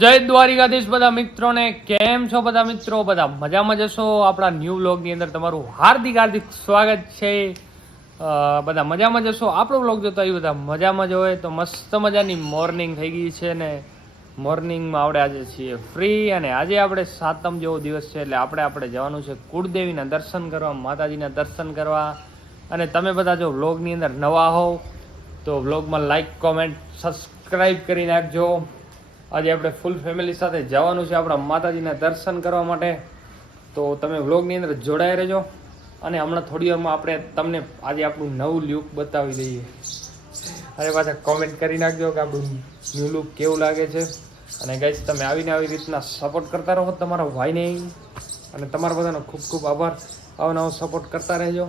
જય દ્વારિકાધીશ બધા મિત્રોને. કેમ છો બધા મિત્રો? બધા મજામાં જશો? આપણા ન્યૂ વ્લોગની અંદર તમારું હાર્દિક હાર્દિક સ્વાગત છે. બધા મજામાં જશો? આપણો વ્લોગ જોતા એ બધા મજામાં જ હોય તો મસ્ત મજાની મોર્નિંગ થઈ ગઈ છે ને મોર્નિંગમાં આપણે આજે છીએ ફ્રી અને આજે આપણે સાતમ જેવો દિવસ છે એટલે આપણે જવાનું છે કુળદેવીના દર્શન કરવા, માતાજીના દર્શન કરવા. અને તમે બધા જો વ્લોગની અંદર નવા હોવ તો વ્લોગમાં લાઈક, કોમેન્ટ, સબસ્ક્રાઈબ કરી નાખજો. આજે આપણે ફૂલ ફેમિલી સાથે જવાનું છે આપણા માતાજીના દર્શન કરવા માટે, તો તમે વ્લોગની અંદર જોડાઈ રહેજો. અને હમણાં થોડી વારમાં આપણે તમને આજે આપણું નવું લુક બતાવી દઈએ. અરે પાછા કોમેન્ટ કરી નાખજો કે આપણું ન્યૂ લુક કેવું લાગે છે. અને ગાઈસ તમે આવીને આવી રીતના સપોર્ટ કરતા રહો તમારા ભાઈને, અને તમારા બધાનો ખૂબ ખૂબ આભાર. આવો નવો સપોર્ટ કરતા રહેજો.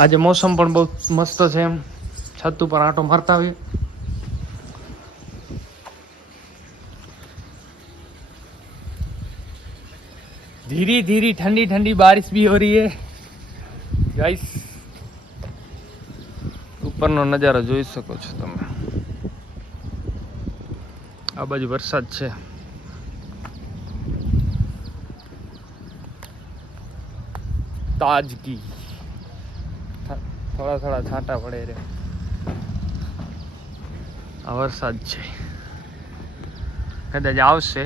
આજે મોસમ પણ બહુ મસ્ત છે, એમ છત ઉપર આંટો મારતા આવીએ. धीरे धीरे ठंडी ठंडी बारिश भी हो रही है गाइस. ઉપરનો નજારો જોઈ શકો છો તમે. આ બાજુ વરસાદ છે. તાજગી, થોડા થોડા છાંટા પડે રે. આ વરસાદ છે, કદાચ આવશે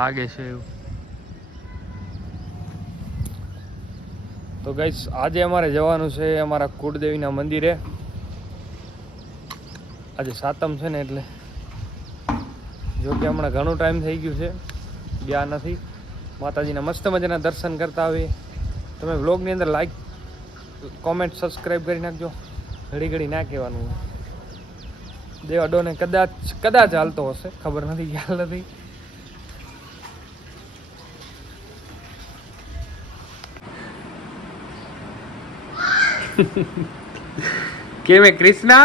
લાગે છે એવું. તો ગાઈસ આજે અમારે જવાનું છે અમારા કુળદેવીના મંદિરે. આજે સાતમ છે ને એટલે જો કે હમણાં ઘણું ટાઈમ થઈ ગયું છે ગયા નથી. માતાજીના મસ્ત મજાના દર્શન કરતા આવીએ. તમે વ્લોગની અંદર લાઈક, કોમેન્ટ, સબસ્ક્રાઈબ કરી નાખજો. ઘડી ઘડી ના કહેવાનું હોય. દેવાડોને કદાચ હાલતો હશે, ખબર નથી, ખ્યાલ નથી. કેમ હે કૃષ્ણા?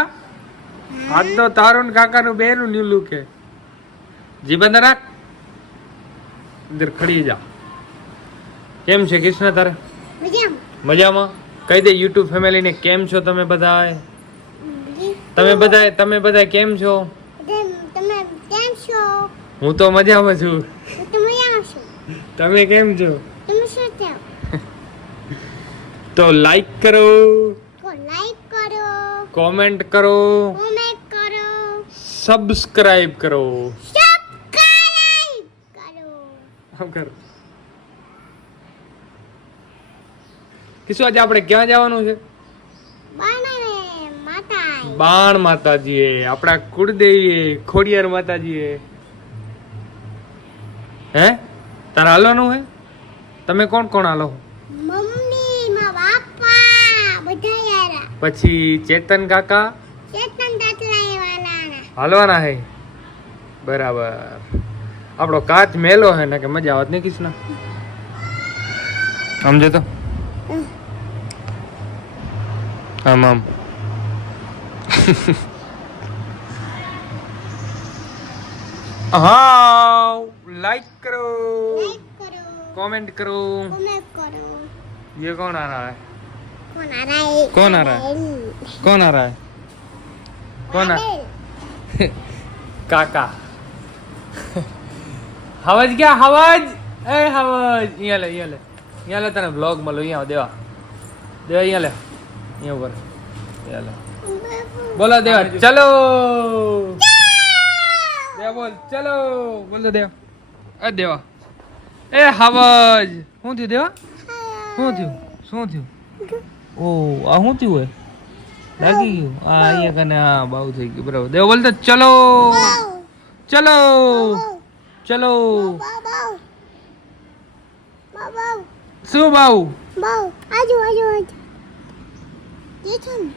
આજ તો તારું કાકાનું બેનું ન્યુ લુક હે. જી બંધ રાખ, અંદર ખડી જા. કેમ છે કૃષ્ણા તારે? મજામાં? કહી દે યુટ્યુબ ફેમિલીને કેમ છો તમે બધા? તમે બધા કેમ છો? હું તો મજામાં છું. તમે કેમ છો? તો લાઈક કરો, કોમેન્ટ કરો, સબસ્ક્રાઇબ કરો. કિશુ આજે આપણે ક્યાં જવાનું છે? બાણ માતાજીએ, આપણા કુળદેવીએ, ખોડિયાર માતાજીએ. હે તારે હાલવાનું હે? તમે કોણ કોણ હાલો? પછી ચેતન કાકા હાલવાના હે? બરાબર. આપણો કાચ મેલો હે ને કે મજા આવત નહીં કિશના? સમજે તો આમ આમ. હા, लाइक करो, कमेंट करो. ये कौन आ रहा है? कौन आ रहा है? कौन आ रहा है? कौन आ? काका. हवज क्या हवज? ए हवज ये ले तने ब्लॉग में लो. यहाँ देवा यहाँ ले, यहाँ ऊपर ये ले. बोलो देवा चलो. देवा बोल चलो. बोल दो देवा. ए देवा ए हवज. શું થયું દેવા? શું થયું? ઓ આ શું થયું હે? લાગી ગયું? આ અહીંયા કને આ બાવ થઈ ગયું. બરાબર. દેવ બોલતો ચલો ચલો ચલો. શું બાવ?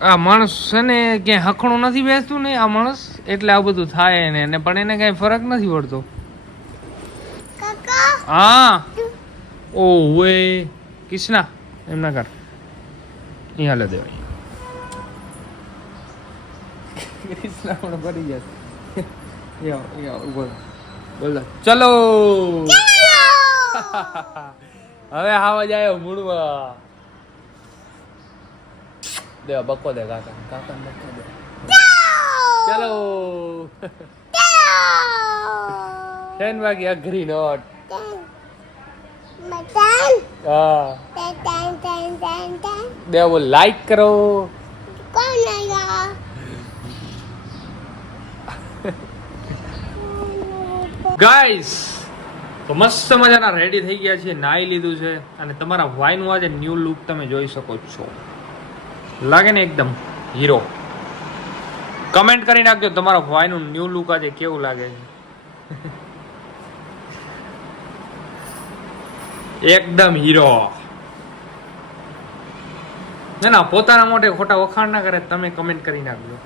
આ માણસ છે ને ક્યાંય હખણું નથી બેસતું ને આ માણસ, એટલે આ બધું થાય ને પણ એને કઈ ફરક નથી પડતો. હા ઓ વે કિશના એમ ના કર. અહીંયા લે દેવાય. કિશના પણ પડી જશે. બોલો ચલો. હવે આવા જાય મૂળવા. દેવા બકો દે કાકા. બકો દે. ચલો. 10 વાગે અઘરી નોટ. મટન હા ટન દેવો લાઈક કરો. કોણ આયા ગાઈસ તો મસ્ત મજાના રેડી થઈ ગયા છે, નાઈ લીધું છે અને તમારા વાઈનું આજે ન્યૂ લુક તમે જોઈ શકો છો. લાગે ને એકદમ હીરો. કમેન્ટ કરી નાખજો તમારા વાઈનું ન્યૂ લુક આજે કેવું લાગે છે. એકદમ હીરો. ના પોતાના મોઢે ખોટા વખાણ ના કરે, તમે કમેન્ટ કરી નાખજો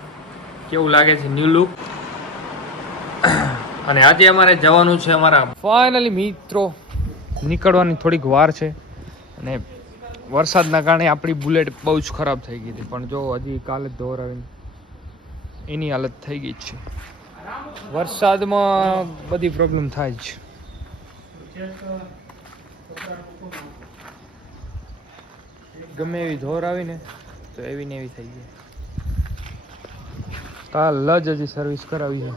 કેવું લાગે છે ન્યૂ લુક. અને આજે અમારે જવાનું છે અમારા ફાઇનલી મિત્રો, નીકળવાની થોડીક વાર છે અને વરસાદના કારણે આપણી બુલેટ બહુ જ ખરાબ થઈ ગઈ હતી, પણ જો હજી કાલે ધોર આવીને એની હાલત થઈ ગઈ છે. વરસાદમાં બધી પ્રોબ્લેમ થાય છે. ગમે એવી ધોર આવીને તો એવી ને એવી થઈ ગઈ. કાલ જ હજી સર્વિસ કરાવી છે.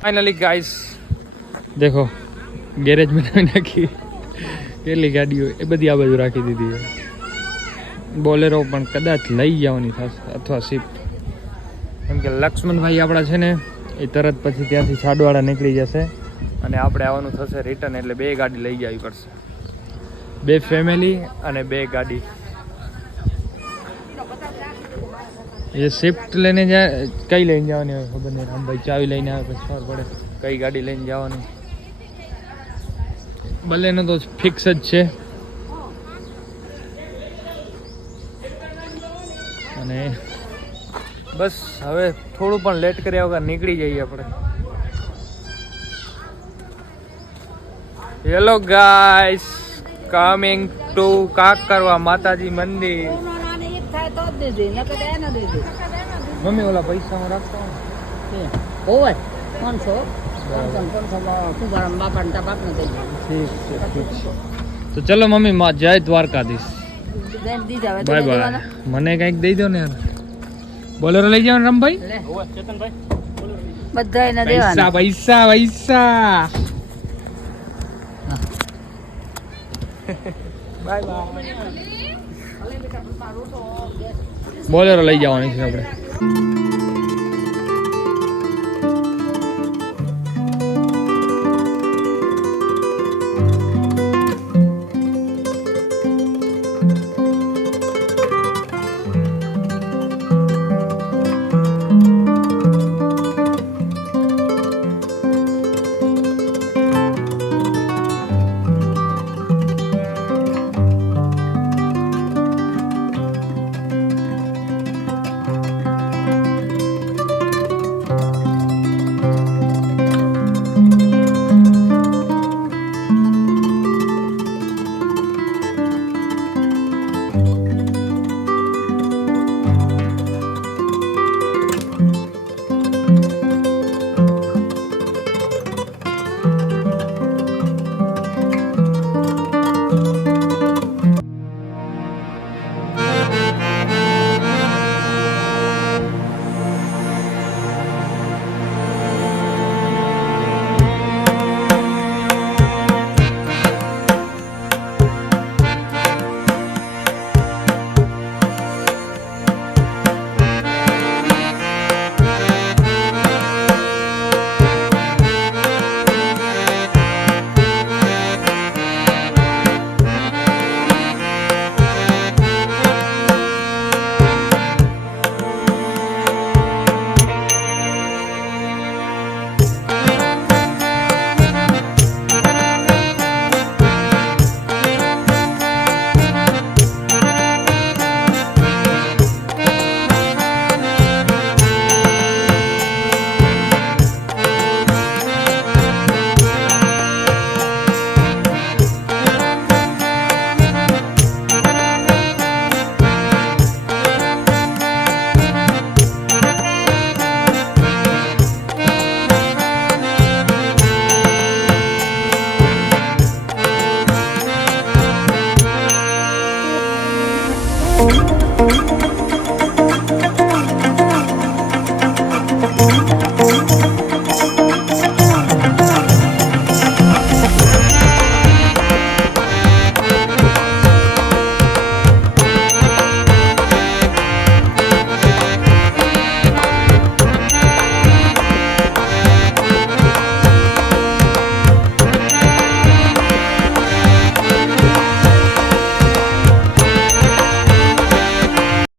ફાઇનલી ગાઈસ દેખો ગેરેજ બનાવી નાખી. કેટલી ગાડીઓ એ બધી આ બાજુ રાખી દીધી છે. બોલેરો પણ કદાચ લઈ જવાની થશે અથવા શિફ્ટ, કેમ કે લક્ષ્મણભાઈ આપણા છે ને એ તરત પછી ત્યાંથી છાડવાળા નીકળી જશે અને આપણે આવવાનું થશે રિટર્ન, એટલે 2 ગાડી લઈ જવી પડશે. 2 ફેમિલી અને 2 ગાડી. એ શિફ્ટ લઈને જાય, કઈ લઈને જવાની હોય ખબર નહીં. રામભાઈ ચાવી લઈને આવે પછી ખબર પડે કઈ ગાડી લઈને જવાની. બલેનો તો ફિક્સ જ છે. અને બસ હવે થોડું પણ લેટ કર્યા વગર નીકળી જઈએ આપણે. હેલો ગાઈસ, કમિંગ ટુ કાકરવા માતાજી મંદિર. મમ્મી ઓલા પૈસા હું રાખતો હોય 500 ઠીક છે. તો ચલો મમ્મી માં જય દ્વારકાધીશ. Bye bye. મને કંઈક દઈ દો ને યાર. બોલેરો લઈ જાવ ને રામભાઈ. બધાને પૈસા પૈસા પૈસા. Bye bye. બોલેરો લઈ જવાની છે આપણે.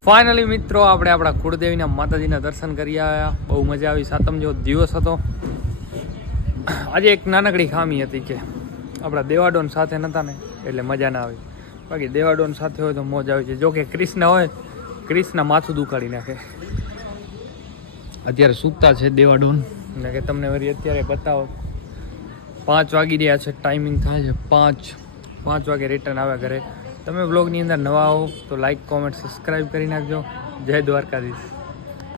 ફાઇનલી મિત્રો આપણે આપણા કુળદેવીના માતાજીના દર્શન કરી આવ્યા. બહુ મજા આવી. સાતમ જેવો દિવસ હતો. આજે એક નાનકડી ખામી હતી કે આપણા દેવાડોન સાથે નહોતા ને એટલે મજા ના આવી. બાકી દેવાડોન સાથે હોય તો મોજ આવી છે. જો કે કૃષ્ણ હોય, કૃષ્ણ માથું દુખાડી નાખે. અત્યારે સૂતા છે દેવાડોન ને કે તમને વળી અત્યારે બતાવો 5 વાગી રહ્યા છે. ટાઈમિંગ થાય છે 5 વાગે રિટર્ન આવ્યા ઘરે. તમે બ્લોગની અંદર નવા હો તો લાઈક, કોમેન્ટ, સબસ્ક્રાઈબ કરી નાખજો. જય દ્વારકાધીશ.